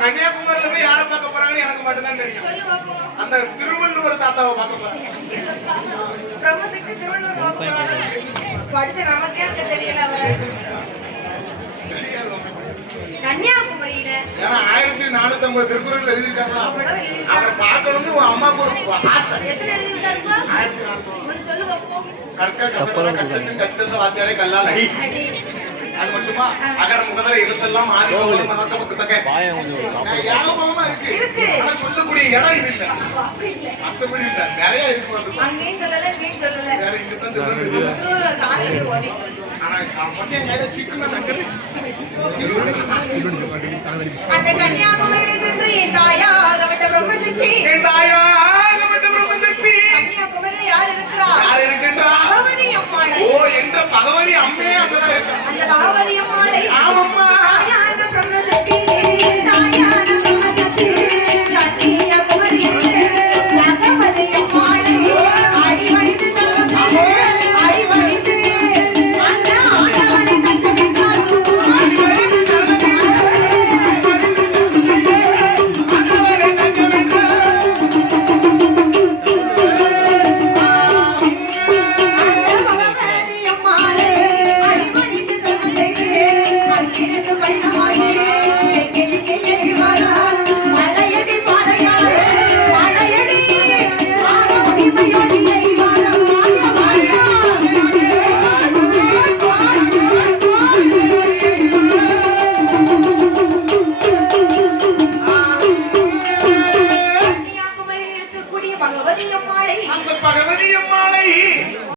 கன்னியாகுமரியில போய் யாரை பார்க்க போறாங்கன்னு எனக்கு மட்டும் தான் தெரியும். அந்த திருவள்ளுவர் தாத்தாவை பார்க்க போறாங்க. கன்னியாகுமரியில 1450 திருக்குறள் எழுதிருக்காங்களா? அவரை பார்க்கணும்னு ஒரு அம்மாவுக்கு ஒரு ஆசை. எத்தனை எழுதிருக்காருப்பா? 1450. சொல்லு பாப்போம். கற்க கசட கச்சன் கச்சிதந்த வாத்தியாரே கல்லால் அடி. அது மட்டுமா அகர முதல எழுத்தெல்லாம் ஆதி பகவான் மனக்கமத்துதக யாகமா இருக்கு. ஆனா சொல்லக்கூடிய இடம் இது இல்ல. அப்படி இல்ல. அப்படி இல்ல. நிறைய இருக்கு. அங்கேயும் சொல்லல இங்கேயும் சொல்லல. வேற இங்க தான் சொல்றது. காலையில ஓடி. ஆனா மொட்டை மேல சிக்கன நக்கல். அந்த கன்னியாகுமரியில சென்று என் தாயாகப்பட்ட பிரம்மசக்தி. என் தாயாகப்பட்ட பிரம்மசக்தி. கன்னியாகுமரியில யார் இருக்கிறா? யார் இருக்கின்றா? பகவதி அம்மாள். ஓ என்ற பகவதி அம்மே அங்கதான் இருக்கா. அந்த பகவதி அம்மாளை ஆமம்மா தாயான பிரம்மசக்தி தாயான பிரம்மசக்தி கன்னியாகுமரியில பகவதி அம்மாளை அடிவணிந்து சொல்லுங்க. அடிவணிந்து அந்த ஆண்டவனை தஞ்சமிட்டார். அடிவணிந்து சொல்லுங்க. ஆண்டவனை தஞ்சமிட்டார். அந்த பகவதி அம்மாளை அடிவணிந்து சொல்லுங்க. அங்கிருந்து பயணமாகி எங்கே வரா மலையடி பாதையாளே மலையடி ஆக மகிமையோடி வாரா வாரா கன்னியாகுமரியில் இருக்கக்கூடிய பகவதி அம்மாளை அந்த பகவதி அம்மாளை